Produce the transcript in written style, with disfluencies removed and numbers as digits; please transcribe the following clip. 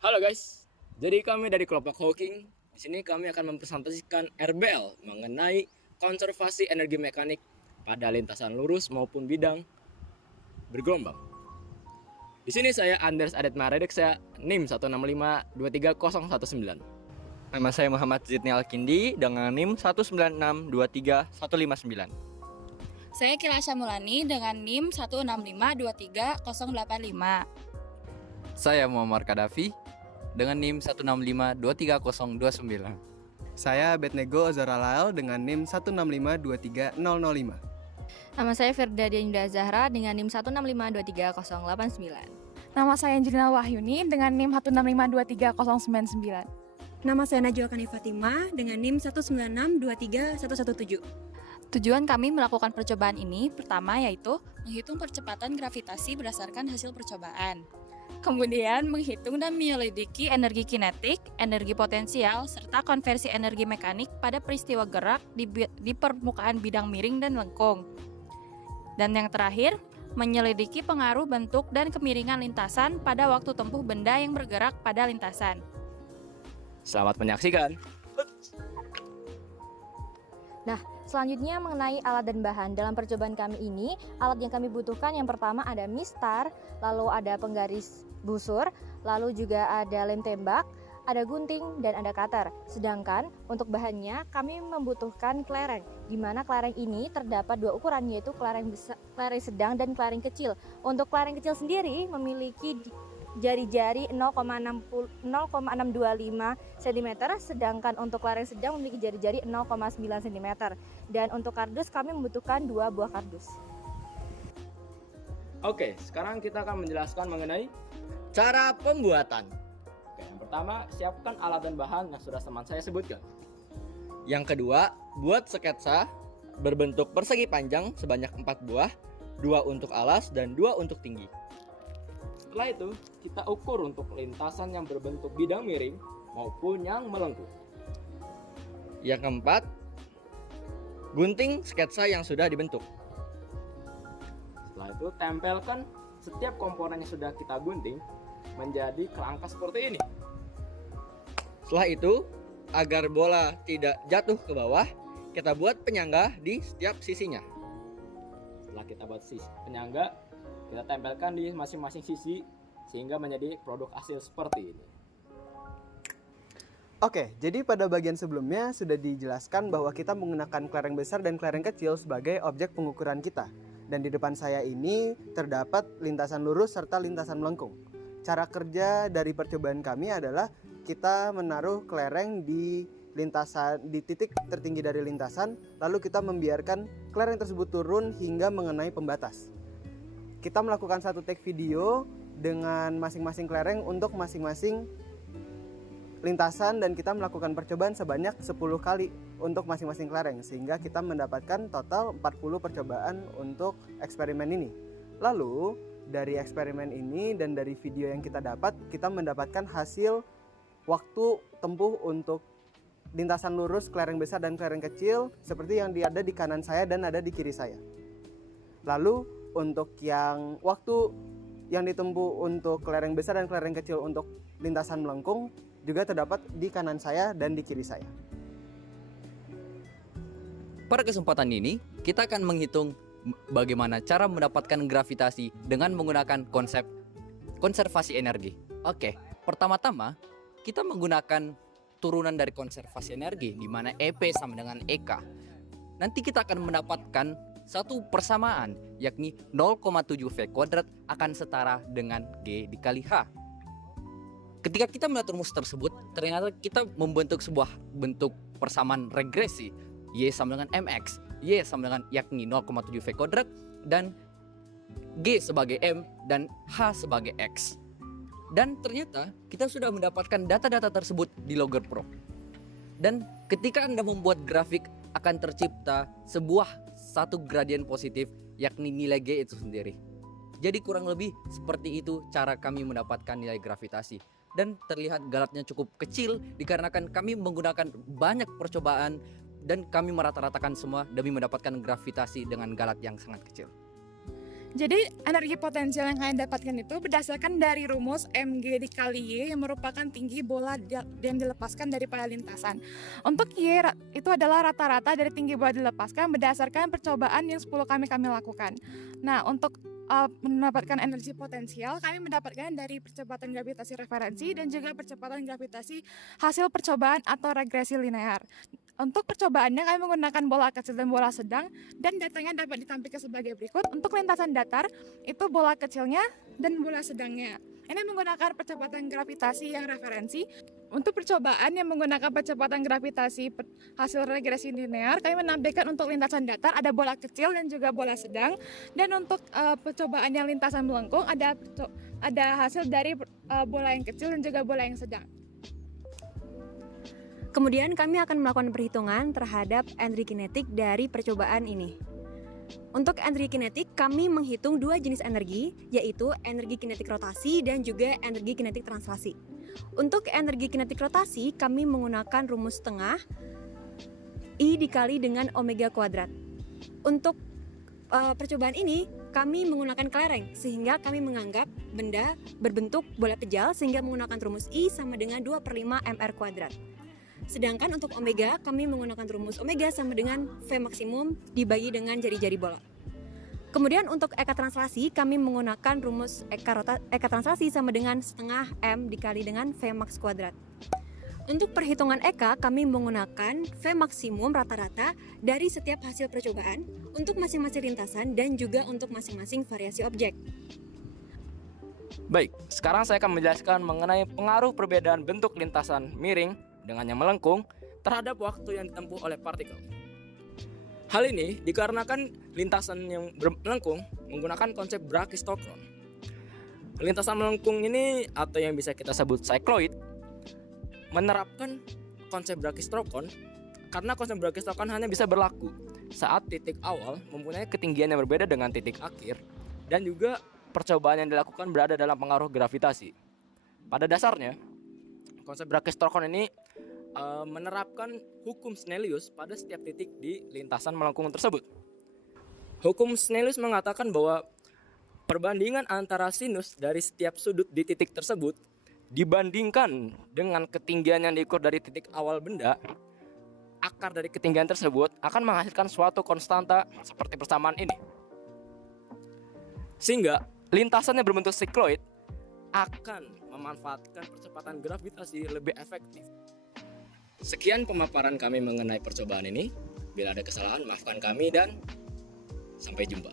Halo guys, jadi kami dari kelompok Hawking. Di sini kami akan mempresentasikan RBL mengenai konservasi energi mekanik pada lintasan lurus maupun bidang bergelombang. Di sini saya Anders Adet Maredek, saya NIM 165230019. Nama saya Muhammad Zidni Alkindi dengan NIM 196235159. Saya Kilasha Mulani dengan NIM 165230085. Saya Muammar Kadafi dengan NIM 165230029. Saya Betnego Ozoralael dengan NIM 165230005. Nama saya Firda Dianida Zahra dengan NIM 165230089. Nama saya Angelina Wahyuni dengan NIM 165230099. Nama saya Najwa Kani Fatimah dengan NIM 196231117. Tujuan kami melakukan percobaan ini pertama yaitu menghitung percepatan gravitasi berdasarkan hasil percobaan. Kemudian menghitung dan menyelidiki energi kinetik, energi potensial, serta konversi energi mekanik pada peristiwa gerak di permukaan bidang miring dan lengkung. Dan yang terakhir, menyelidiki pengaruh bentuk dan kemiringan lintasan pada waktu tempuh benda yang bergerak pada lintasan. Selamat menyaksikan. Nah, selanjutnya mengenai alat dan bahan. Dalam percobaan kami ini, alat yang kami butuhkan yang pertama ada mistar, lalu ada penggaris busur, lalu juga ada lem tembak, ada gunting, dan ada cutter. Sedangkan untuk bahannya kami membutuhkan kelereng, di mana kelereng ini terdapat dua ukuran, yaitu kelereng sedang dan kelereng kecil. Untuk kelereng kecil sendiri memiliki jari-jari 0,625 cm, sedangkan untuk kelereng sedang memiliki jari-jari 0,9 cm. Dan untuk kardus kami membutuhkan 2 buah kardus. Oke, sekarang kita akan menjelaskan mengenai cara pembuatan. Oke, yang pertama, siapkan alat dan bahan yang sudah teman saya sebutkan. Yang kedua, buat sketsa berbentuk persegi panjang sebanyak 4 buah, 2 untuk alas dan 2 untuk tinggi. Setelah itu, kita ukur untuk lintasan yang berbentuk bidang miring maupun yang melengkung. Yang keempat, gunting sketsa yang sudah dibentuk. Setelah itu, tempelkan setiap komponen yang sudah kita gunting menjadi kerangka seperti ini. Setelah itu, agar bola tidak jatuh ke bawah, kita buat penyangga di setiap sisinya. Setelah kita buat penyangga, kita tempelkan di masing-masing sisi sehingga menjadi produk hasil seperti ini. Oke, jadi pada bagian sebelumnya sudah dijelaskan bahwa kita menggunakan kelereng besar dan kelereng kecil sebagai objek pengukuran kita. Dan di depan saya ini terdapat lintasan lurus serta lintasan melengkung. Cara kerja dari percobaan kami adalah kita menaruh kelereng di lintasan, di titik tertinggi dari lintasan, lalu kita membiarkan kelereng tersebut turun hingga mengenai pembatas. Kita melakukan satu take video dengan masing-masing kelereng untuk masing-masing lintasan, dan kita melakukan percobaan sebanyak 10 kali untuk masing-masing kelereng, sehingga kita mendapatkan total 40 percobaan untuk eksperimen ini. Lalu dari eksperimen ini dan dari video yang kita dapat, kita mendapatkan hasil waktu tempuh untuk lintasan lurus, kelereng besar dan kelereng kecil seperti yang ada di kanan saya dan ada di kiri saya. Lalu untuk yang waktu yang ditempuh untuk kelereng besar dan kelereng kecil untuk lintasan melengkung juga terdapat di kanan saya dan di kiri saya. Pada kesempatan ini, kita akan menghitung bagaimana cara mendapatkan gravitasi dengan menggunakan konsep konservasi energi. Oke, pertama-tama kita menggunakan turunan dari konservasi energi, di mana EP sama dengan EK. Nanti kita akan mendapatkan satu persamaan, yakni 0,7 V kuadrat akan setara dengan G dikali H. Ketika kita melihat rumus tersebut, ternyata kita membentuk sebuah bentuk persamaan regresi. Y sama dengan MX, Y sama dengan yakni 0,7 V kuadrat, dan G sebagai M, dan H sebagai X. Dan ternyata kita sudah mendapatkan data-data tersebut di Logger Pro. Dan ketika Anda membuat grafik, akan tercipta sebuah satu gradien positif, yakni nilai G itu sendiri. Jadi kurang lebih seperti itu cara kami mendapatkan nilai gravitasi. Dan terlihat galatnya cukup kecil dikarenakan kami menggunakan banyak percobaan dan kami merata-ratakan semua demi mendapatkan gravitasi dengan galat yang sangat kecil. Jadi energi potensial yang kalian dapatkan itu berdasarkan dari rumus mg dikali y yang merupakan tinggi bola yang dilepaskan daripada lintasan. Untuk y itu adalah rata-rata dari tinggi bola dilepaskan berdasarkan percobaan yang 10 kami lakukan. Nah, untuk mendapatkan energi potensial, kami mendapatkan dari percepatan gravitasi referensi dan juga percepatan gravitasi hasil percobaan atau regresi linear. Untuk percobaannya kami menggunakan bola kecil dan bola sedang, dan datanya dapat ditampilkan sebagai berikut. Untuk lintasan datar, itu bola kecilnya dan bola sedangnya. Ini menggunakan percepatan gravitasi yang referensi. Untuk percobaan yang menggunakan percepatan gravitasi hasil regresi linear, kami menampilkan untuk lintasan datar ada bola kecil dan juga bola sedang. Dan untuk percobaan yang lintasan melengkung ada hasil dari bola yang kecil dan juga bola yang sedang. Kemudian kami akan melakukan perhitungan terhadap energi kinetik dari percobaan ini. Untuk energi kinetik, kami menghitung dua jenis energi, yaitu energi kinetik rotasi dan juga energi kinetik translasi. Untuk energi kinetik rotasi, kami menggunakan rumus tengah I dikali dengan omega kuadrat. Untuk percobaan ini, kami menggunakan kelereng, sehingga kami menganggap benda berbentuk bola pejal, sehingga menggunakan rumus I sama dengan 2/5 mr kuadrat. Sedangkan untuk omega, kami menggunakan rumus omega sama dengan V maksimum dibagi dengan jari-jari bola. Kemudian untuk eka translasi, kami menggunakan rumus eka translasi sama dengan setengah M dikali dengan V max kuadrat. Untuk perhitungan eka, kami menggunakan V maksimum rata-rata dari setiap hasil percobaan untuk masing-masing lintasan dan juga untuk masing-masing variasi objek. Baik, sekarang saya akan menjelaskan mengenai pengaruh perbedaan bentuk lintasan miring dengan yang melengkung terhadap waktu yang ditempuh oleh partikel. Hal ini dikarenakan lintasan yang melengkung menggunakan konsep brachistokron. Lintasan melengkung ini atau yang bisa kita sebut cycloid menerapkan konsep brachistokron karena konsep brachistokron hanya bisa berlaku saat titik awal mempunyai ketinggian yang berbeda dengan titik akhir dan juga percobaan yang dilakukan berada dalam pengaruh gravitasi. Pada dasarnya, konsep brachistokron ini menerapkan hukum Snellius pada setiap titik di lintasan melengkung tersebut. Hukum Snellius mengatakan bahwa perbandingan antara sinus dari setiap sudut di titik tersebut dibandingkan dengan ketinggian yang diukur dari titik awal benda, akar dari ketinggian tersebut akan menghasilkan suatu konstanta seperti persamaan ini. Sehingga lintasan yang berbentuk sikloid akan memanfaatkan percepatan gravitasi lebih efektif. Sekian pemaparan kami mengenai percobaan ini. Bila ada kesalahan, maafkan kami dan sampai jumpa.